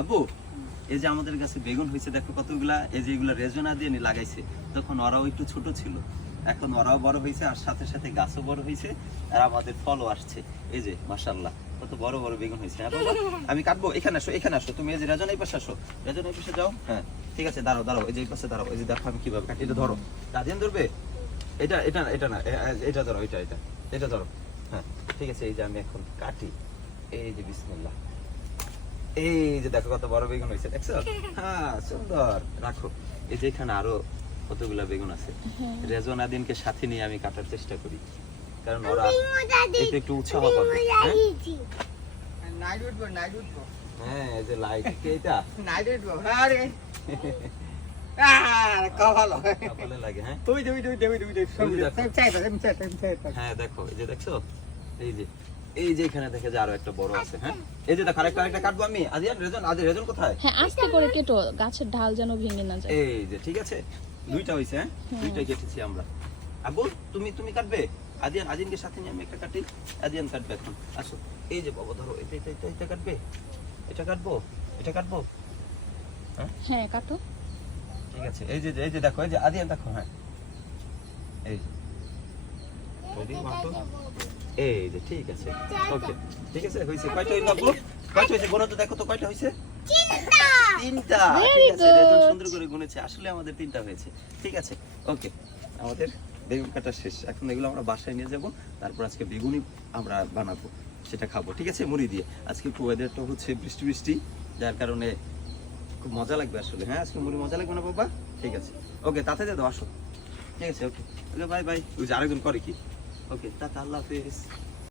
আব্বু এই যে আমাদের কাছে বেগুন হয়েছে, দেখো কতগুলা, এই যে এগুলা রেজনা দিয়ে লাগাইছে। তখন ওরাও একটু ছোট ছিল। এখন ওরাও বড় হয়েছে, আর সাথে সাথে গাছও বড় হয়েছে, আর আমাদের ফলও আসছে। এই যে মাশাল্লাহ কত বড় বড় বেগুন হয়েছে। হ্যাঁ আমি কাটবো, এখানে আসো এখানে আসো। তুমি এই যে রেজন পাশে আসো রেজন পাশে যাও। হ্যাঁ ঠিক আছে, দাঁড়াও দাঁড়াও, এই যে এই পাশে দাঁড়াও, এই যে দেখো আমি কীভাবে কাটি, এটা ধরো। গার্জিয়ান ধরবে? এটা এটা এটা না এটা ধরো, এটা এটা এটা ধরো। হ্যাঁ ঠিক আছে, এই যে আমি এখন কাটি। এই যে বিসমিল্লাহ। এই যে দেখো কত বড় বেগুন হয়েছে দেখছ? হ্যাঁ সুন্দর। রাখো। এই যে এখানে আরও কতগুলা বেগুন আছে। রেজন আদিনকে সাথে নিয়ে আমি কাটার চেষ্টা করি। কারণ ওরা একটু একটু উৎসাহ পাবে হ্যাঁ? নাইট উঠবো নাইট উঠবো। হ্যাঁ এই যে লাইট এটা? নাইট উঠবো আরে। হ্যাঁ? হ্যাঁ দেখো এই যে দেখছ? এই যে। এই যে এখানে দেখে যে আরও একটা বড় আছে হ্যাঁ? এই যে দেখো আরেকটা আরেকটা কাটবো আমি। আদিয়ান রেজন আদি রেজন কোথায়? হ্যাঁ আস্তে করে কেটো গাছের ঢাল যেন ভেঙে না যায়। এই যে ঠিক আছে? দুইটা হইছে হ্যাঁ? দুইটা কেটেছি আমরা। আবু তুমি তুমি কাটবে? আদিয়ান আদিনকে সাথে নিয়ে আমি একটা কাটি। আদিয়ান কাটবে এখন। আসো। এই যে বাবা ধরো এটা এটা এটা এটা কাটবে? এটা কাটবো? এটা কাটবো? হ্যাঁ? কাটো। ঠিক আছে। এই যে এই যে দেখো এই যে আদিয়ান দেখো হ্যাঁ? এই যে। এই যে ঠিক আছে। ওকে ঠিক আছে হইছে। কয়টা হইল আপু? কয়টা হইছে? তো দেখো তো কয়টা হইছে? তিনটা। ঠিক আছে সুন্দর করে গুনেছে। আসলে আমাদের তিনটা হয়েছে। ঠিক আছে ওকে আমাদের বেগুন কাটা শেষ। এখন এগুলো আমরা বাসায় নিয়ে যাব। তারপর আজকে বেগুনি আমরা বানাবো। সেটা খাব ঠিক আছে মুড়ি দিয়ে। আজকে একটু ওয়েদারটা হচ্ছে বৃষ্টি বৃষ্টি। যার কারণে খুব মজা লাগবে আসলে। হ্যাঁ আজকে মুড়ি মজা লাগবে না বাবা? ঠিক আছে। ওকে তাতে দাও আসো। ঠিক আছে ওকে ওকে বাই বাই ওই যে আরেকজন করে কি? ওকে টাটা আল্লাহ হাফিজ